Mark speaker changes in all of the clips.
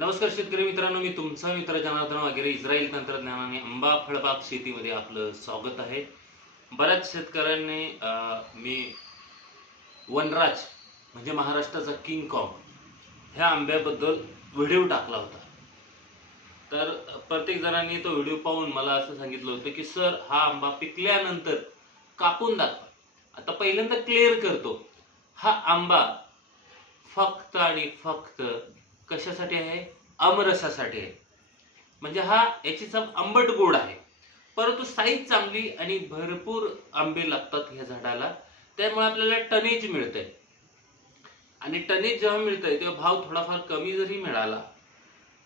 Speaker 1: नमस्कार शेतकरी मित्रांनो मी तुमचा मित्र जनार्दन वगैरे इस्रायल तंत्रज्ञानाने आंबा फळबाग शेतीमध्ये आपलं स्वागत आहे. बऱ्याच शेतकऱ्यांनी मी वनराज म्हणजे महाराष्ट्राचा किंग कॉंग ह्या आंब्याबद्दल व्हिडिओ टाकला होता. तर प्रत्येक जणांनी तो व्हिडिओ पाहून मला असं सांगितलं होतं की सर हा आंबा पिकल्यानंतर कापून दाखवा. आता पहिल्यांदा क्लिअर करतो. हा आंबा फक्त आणि फक्त कशासाठी आहे? आमरसासाठी आहे. म्हणजे हा याची चव आंबट गोड आहे. परंतु साईज चांगली आणि भरपूर आंबे लागतात ह्या झाडाला. त्यामुळे आपल्याला टनेज मिळतंय. आणि टनेज जेव्हा मिळतंय तेव्हा भाव थोडाफार कमी जरी मिळाला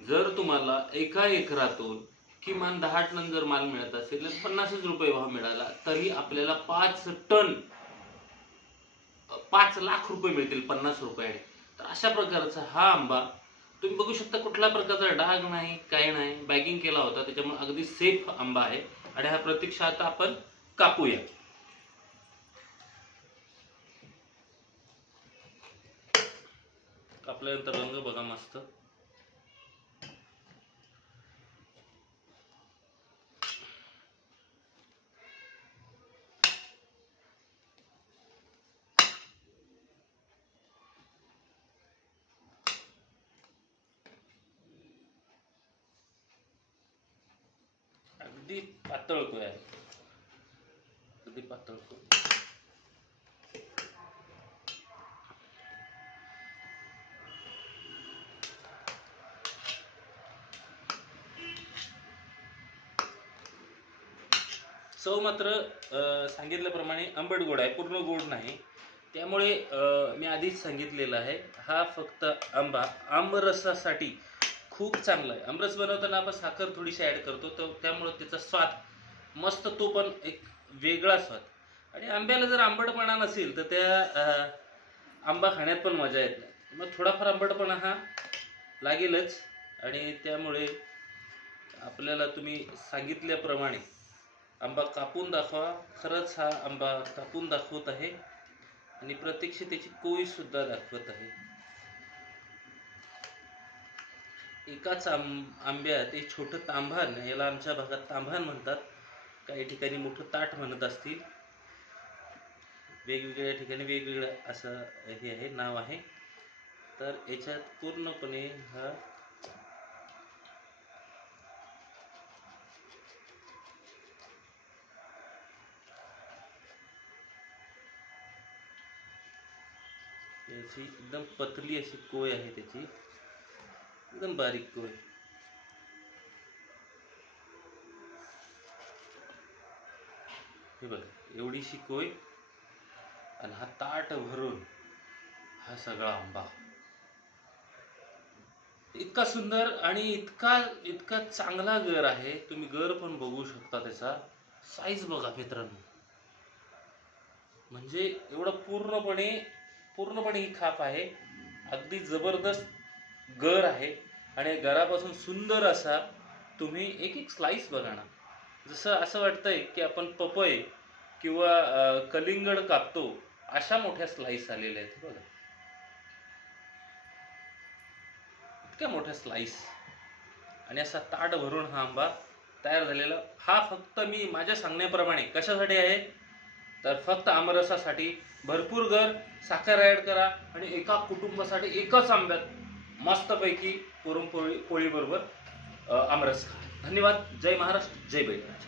Speaker 1: जर तुम्हाला एका एकरातून किमान दहा टन जर माल मिळत असेल तर पन्नासच रुपये भाव मिळाला तरी आपल्याला पाच टन पाच लाख रुपये मिळतील पन्नास रुपयाने. तर अशा प्रकारचा हा आंबा तुम्ही बघू शकता कुठल्या प्रकारचा डाग नाही काही नाही. बॅगिंग केला होता त्याच्यामुळे अगदी सेफ आंबा आहे. आणि हा प्रतीक्षा आता आपण कापूया. कापल्यानंतर रंग बघा मस्त. अगदी पातळ आहे. अगदी पातळ चव मात्र अं, सांगितल्याप्रमाणे आंबट गोड आहे पूर्ण गोड नाही. त्यामुळे अं, मी आधीच सांगितलेलं आहे हा फक्त आंबा. आंबरसासाठी खूप चांगलं आहे. आमरस बनवताना आपण साखर थोडीशी ॲड करतो तर त्यामुळं त्याचा स्वाद मस्त तो पण एक वेगळा स्वाद. आणि आंब्याला जर आंबटपणा नसेल तर त्या आंबा खाण्यात पण मजा येत नाही. मग थोडाफार आंबटपणा हा लागेलच. आणि त्यामुळे आपल्याला तुम्ही सांगितल्याप्रमाणे आंबा कापून दाखवा. खरंच हा आंबा कापून दाखवत आहे. आणि प्रत्यक्ष त्याची कोळीसुद्धा दाखवत आहे. एकाच आंब आंब्यात एक छोटं तांभान याला आमच्या भागात तांभान म्हणतात. काही ठिकाणी मोठं ताट म्हणत असतील. वेगवेगळ्या ठिकाणी वेगवेगळं असं हे आहे नाव आहे. तर याच्यात पूर्णपणे हा याची एकदम पतली अशी कोय आहे त्याची. एकदम बारीक कोय हे बघा एवढीशी कोय आणि हा ताट भरून हा सगळा आंबा. इतका सुंदर आणि इतका इतका चांगला गर आहे. तुम्ही गर पण बघू शकता त्याचा. साईज बघा मित्रांनो. म्हणजे एवढं पूर्णपणे पूर्णपणे ही खाप आहे. अगदी जबरदस्त गर आहे आणि घरापासून सुंदर असा तुम्ही एक एक स्लाइस बघा ना जसं असं वाटतंय की आपण पपई किंवा कलिंगड कापतो अशा मोठ्या स्लाइस आलेल्या आहेत बघा. इतक्या मोठ्या स्लाइस आणि असा ताट भरून हा आंबा तयार झालेला. हा फक्त मी माझ्या सांगण्याप्रमाणे कशासाठी आहे? तर फक्त आमरसासाठी. भरपूर घर साखर ॲड करा आणि एका कुटुंबासाठी एकाच आंब्यात मस्तपैकी पुरणपोळी पोळीबरोबर आमरस खा. धन्यवाद. जय महाराष्ट्र. जय बैलराज